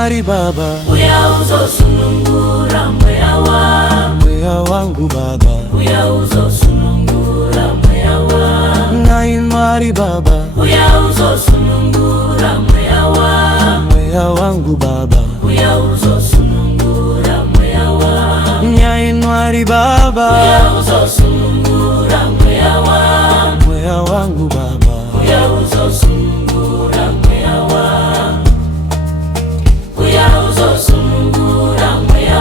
Nyainwari Baba, uya uzosunungura mweya wangu Baba, uya uzosunungura mweya wangu. Nyainwari Baba, uya uzosunungura mweya wangu Baba, uya uzosunungura mweya wangu. Nyainwari Baba, uya uzosunungura mweya wangu Baba, uya uzosunungura mweya wangu. uya uzosunungura mweya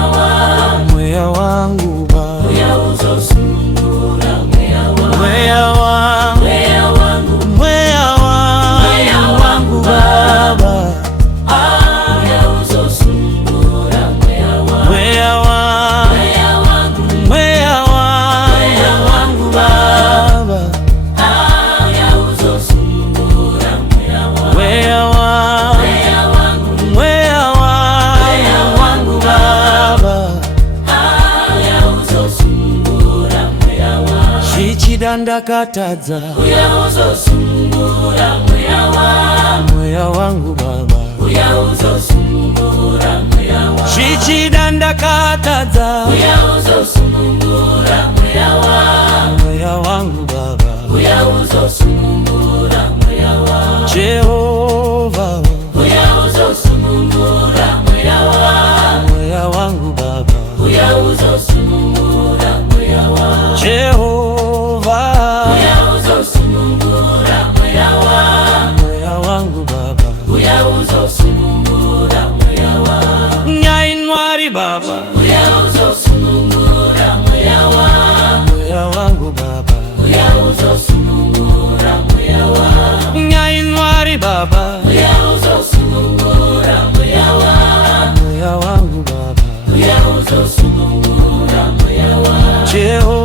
wangu Baba, uya uzosunungura mweya wangu. mweya wangu, mweya wangu mweya wangu Baba, uya uzosunungura mweya wangu. mweya wangu, mweya wangu mweya wangu Baba, uya uzosunungura mweya wangu. mweya wangu, mweya wangu mweya wangu Baba, uya uzosunungura mweya wangu. Chichidandakatadza uya uzosunungura mweya wangu. mweya wangu Baba, uya uzosunungura mweya wangu. Chichidandakatadza uya uzosunungura mweya wangu. mweya wangu Baba, uya uzosunungura mweya wangu. Jehova, uya uzosunungura mweya wangu. mweya wangu Baba, uya uzosunungura mweya wangu. Jehova, uya uzosunungura mweya wangu. mweya wangu Baba, uya uzosunungura mweya wangu. Nyainwari Baba, uya uzosunungura mweya wangu. mweya wangu Baba, uya uzosunungura mweya wangu. Nyainwari Baba, uya uzosunungura mweya wangu. mweya wangu Baba, uya uzosunungura mweya wangu. Jehova.